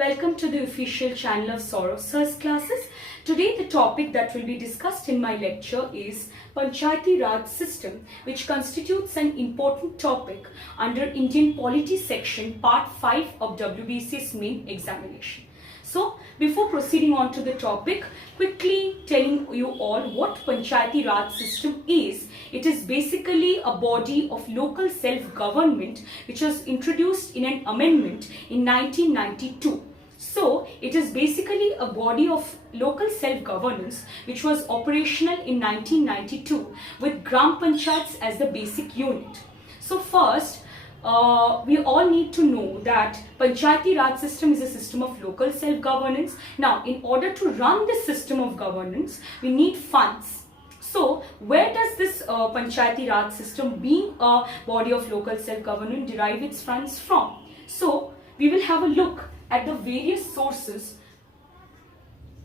Welcome to the official channel of Saurav Sir's classes. Today the topic that will be discussed in my lecture is Panchayati Raj system, which constitutes an important topic under Indian Polity section part 5 of WBCS main examination. So before proceeding on to the topic, quickly telling you all what Panchayati Raj system is. It is basically a body of local self-government which was introduced in an amendment in 1992. So it is basically a body of local self-governance which was operational in 1992 with Gram Panchayats as the basic unit. So first, we all need to know that Panchayati Raj system is a system of local self-governance. Now, in order to run this system of governance, we need funds. So, where does this Panchayati Raj system, being a body of local self-governance, derive its funds from? So, we will have a look at the various sources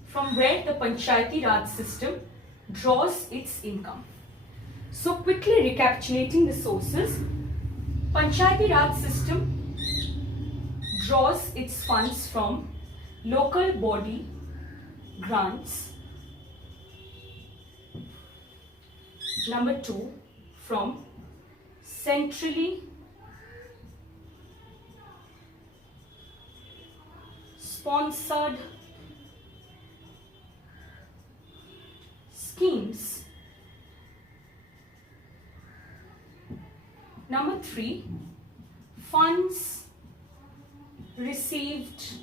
from where the Panchayati Raj system draws its income. So, quickly recapitulating the sources, Panchayati Raj system draws its funds from local body grants. Number 2, from centrally sponsored schemes. Number 3, funds received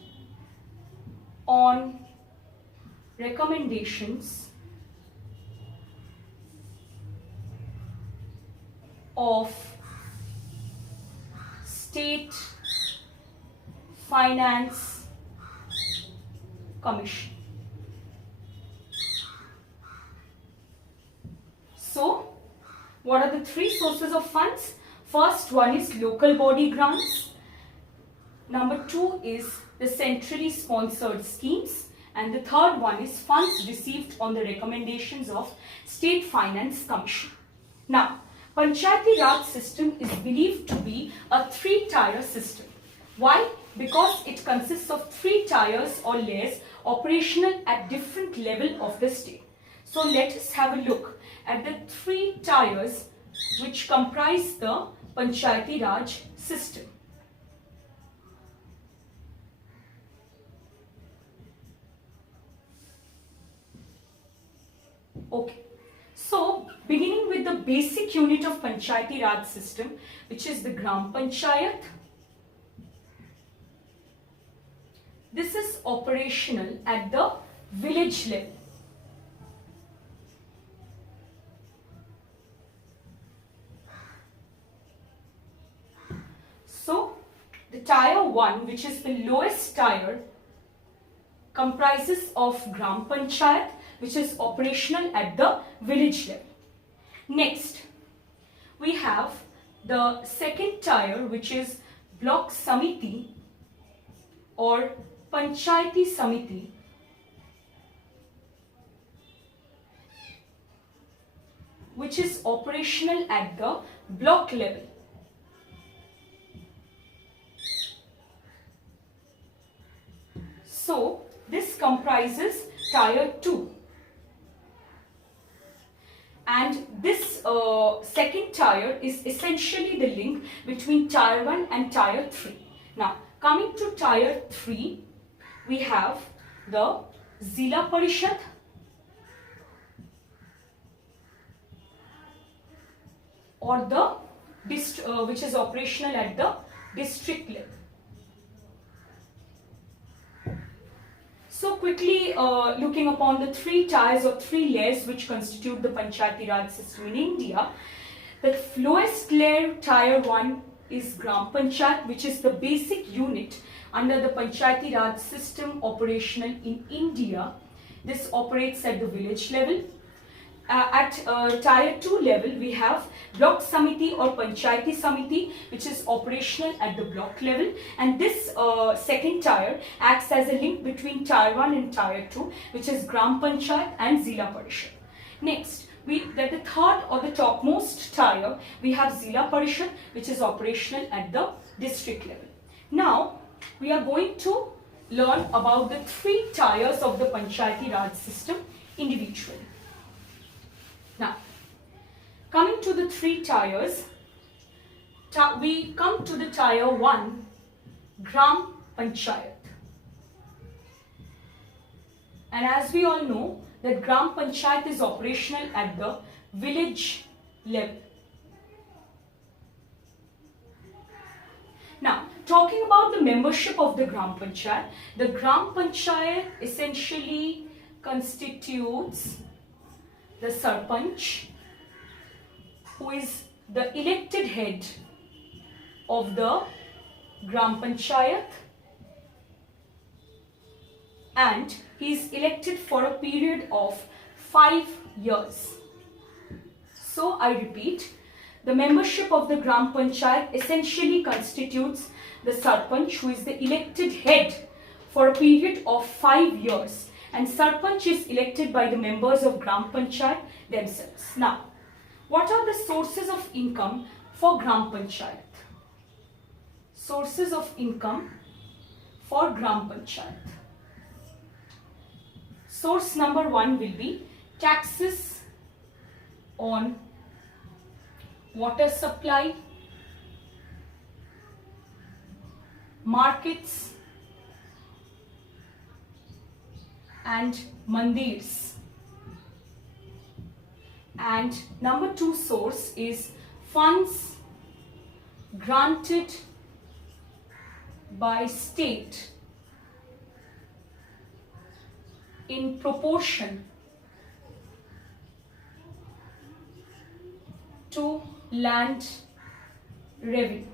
on recommendations of State Finance Commission. So, what are the 3 sources of funds? First one is local body grants. Number 2 is the centrally sponsored schemes. And the third one is funds received on the recommendations of State Finance Commission. Now, Panchayati Raj system is believed to be a 3-tier system. Why? Because it consists of 3 tiers or layers operational at different level of the state. So let us have a look at the 3 tiers which comprise the Panchayati Raj system. Okay. So, beginning with the basic unit of Panchayati Raj system, which is the Gram Panchayat. This is operational at the village level. So, the tier 1, which is the lowest tier, comprises of Gram Panchayat, which is operational at the village level. Next, we have the second tier, which is Block Samiti or Panchayati Samiti, which is operational at the block level. So, this comprises tier 2. And this second tier is essentially the link between tier 1 and tier 3. Now, coming to tier 3, we have the Zila Parishad, or the which is operational at the district level. So quickly looking upon the 3 tiers or 3 layers which constitute the Panchayati Raj system in India. The lowest layer, tier 1, is Gram Panchayat, which is the basic unit under the Panchayati Raj system operational in India. This operates at the village level. At tier 2 level, we have Block Samiti or Panchayati Samiti, which is operational at the block level, and this second tier acts as a link between tier 1 and tier 2, which is Gram Panchayat and Zila Parishad. Next, the third or the topmost tier, we have Zila Parishad, which is operational at the district level. Now, we are going to learn about the 3 tiers of the Panchayati Raj system individually. Now, coming to the 3 tiers, we come to the tier 1, Gram Panchayat. And as we all know that Gram Panchayat is operational at the village level. Now, talking about the membership of the Gram Panchayat, the Gram Panchayat essentially constitutes the Sarpanch, who is the elected head of the Gram Panchayat, and he is elected for a period of 5 years. So I repeat, the membership of the Gram Panchayat essentially constitutes the Sarpanch, who is the elected head for a period of 5 years, and Sarpanch is elected by the members of Gram Panchayat themselves. Now, what are the sources of income for Gram Panchayat? Sources of income for Gram Panchayat. Source number 1 will be taxes on water supply, markets and mandirs. And number 2 source is funds granted by state in proportion to land revenue.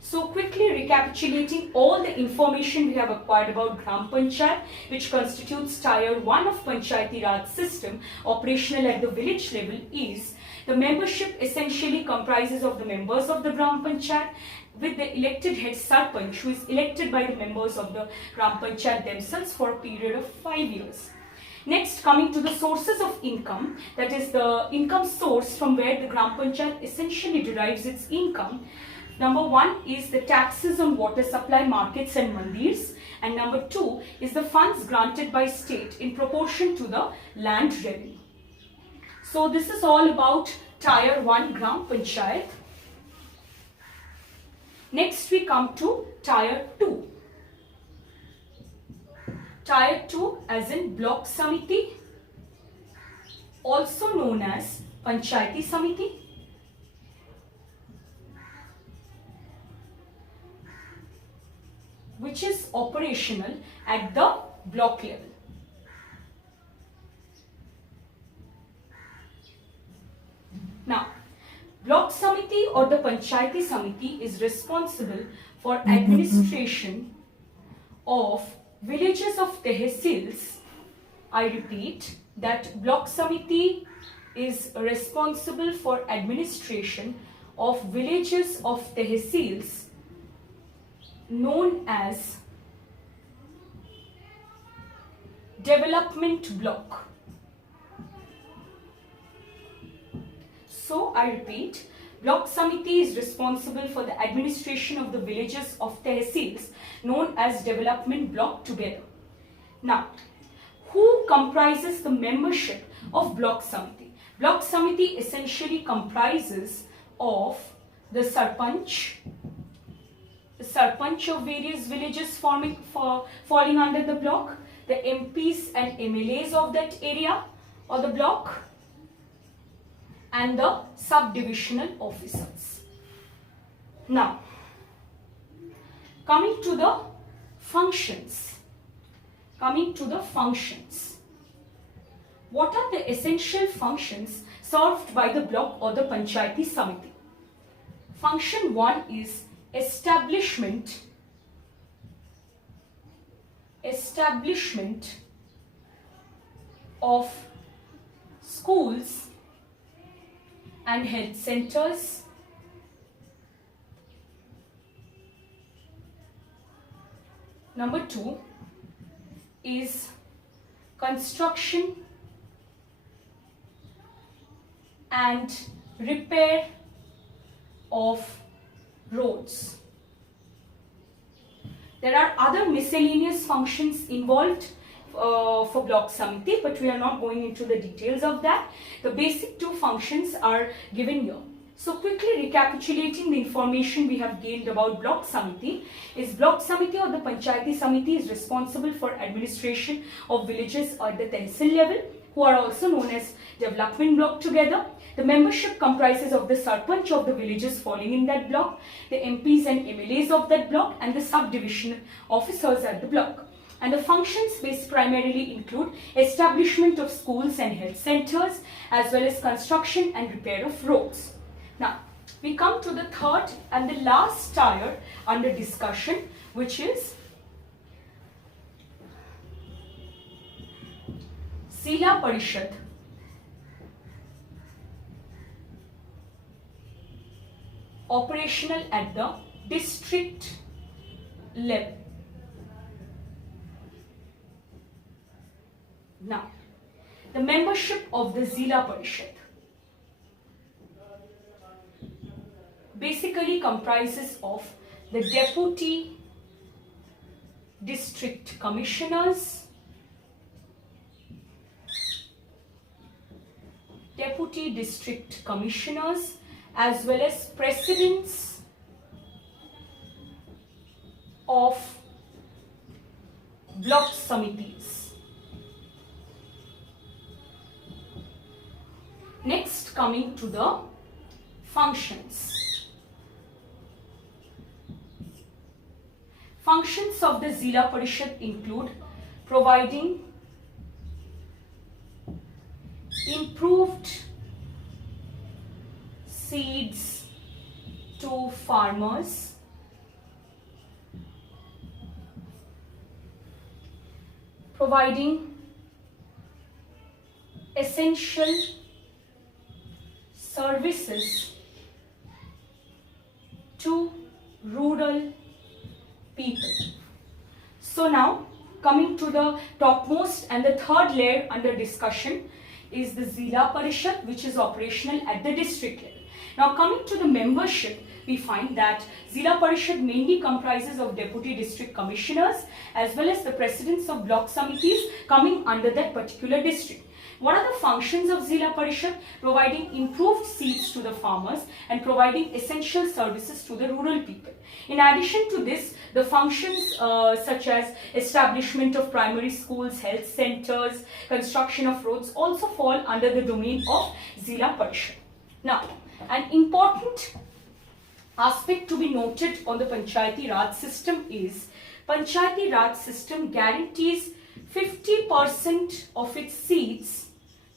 So quickly recapitulating all the information we have acquired about Gram Panchayat, which constitutes tier 1 of Panchayati Raj system, operational at the village level, is the membership essentially comprises of the members of the Gram Panchayat with the elected head Sarpanch, who is elected by the members of the Gram Panchayat themselves for a period of 5 years. Next, coming to the sources of income, that is the income source from where the Gram Panchayat essentially derives its income. Number 1 is the taxes on water supply, markets and mandirs, and number 2 is the funds granted by state in proportion to the land revenue. So this is all about tier 1 Gram Panchayat. Next we come to tier 2. Tier 2 as in Block Samiti, also known as Panchayati Samiti, which is operational at the block level. Now, Block Samiti or the Panchayati Samiti is responsible for administration of villages of tehsils. I repeat that Block Samiti is responsible for administration of villages of tehsils known as development block. So I repeat, Block Samiti is responsible for the administration of the villages of tehsils known as development block together. Now, who comprises the membership of Block Samiti? Block Samiti essentially comprises of the Sarpanch of various villages falling under the block, the MPs and MLAs of that area or the block, and the subdivisional officers. Now, coming to the functions. What are the essential functions served by the block or the Panchayati Samiti? Function 1 is establishment of schools and health centers, number 2 is construction and repair of roads. There are other miscellaneous functions involved for block samiti, but we are not going into the details of that. The basic two functions are given here. So quickly recapitulating the information we have gained about block samiti is block samiti or the Panchayati Samiti is responsible for administration of villages at the tehsil level, who are also known as development block together. The membership comprises of the sarpanch of the villages falling in that block, the MPs and MLAs of that block, and the subdivision officers at the block. And the functions primarily include establishment of schools and health centers, as well as construction and repair of roads. Now, we come to the third and the last tier under discussion, which is Zila Parishad. Operational at the district level. Now, the membership of the Zila Parishad basically comprises of the deputy district commissioners, as well as presidents of block samitis. Next, coming to the functions. Functions of the Zila Parishad include providing improved seeds to farmers, providing essential services to rural people. So now, coming to the topmost and the third layer under discussion is the Zila Parishad, which is operational at the district level. Now, coming to the membership, we find that Zila Parishad mainly comprises of deputy district commissioners as well as the presidents of block samitis coming under that particular district. What are the functions of Zila Parishad? Providing improved seeds to the farmers and providing essential services to the rural people. In addition to this, the functions such as establishment of primary schools, health centers, construction of roads also fall under the domain of Zila Parishad. Now, an important aspect to be noted on the Panchayati Raj system is Panchayati Raj system guarantees 50% of its seats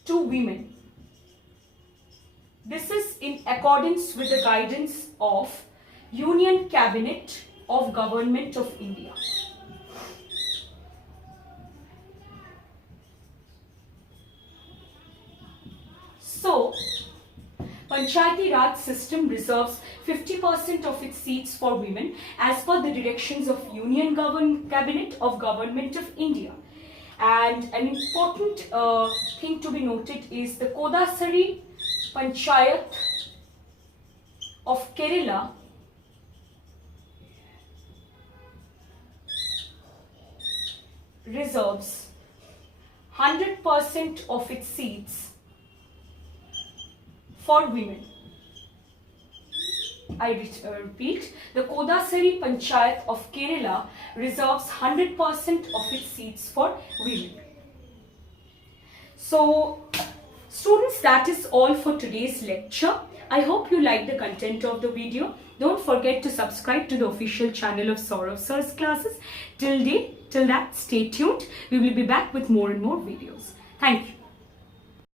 to women. This is in accordance with the guidance of Union Cabinet of Government of India. So, Panchayati Raj system reserves 50% of its seats for women as per the directions of Union Cabinet of Government of India. And an important thing to be noted is the Kodasari Panchayat of Kerala reserves 100% of its seats for women. I repeat, the Kodasari Panchayat of Kerala reserves 100% of its seats for women. So, students, that is all for today's lecture. I hope you like the content of the video. Don't forget to subscribe to the official channel of Saurav Sir's classes. Till that, stay tuned. We will be back with more and more videos. Thank you.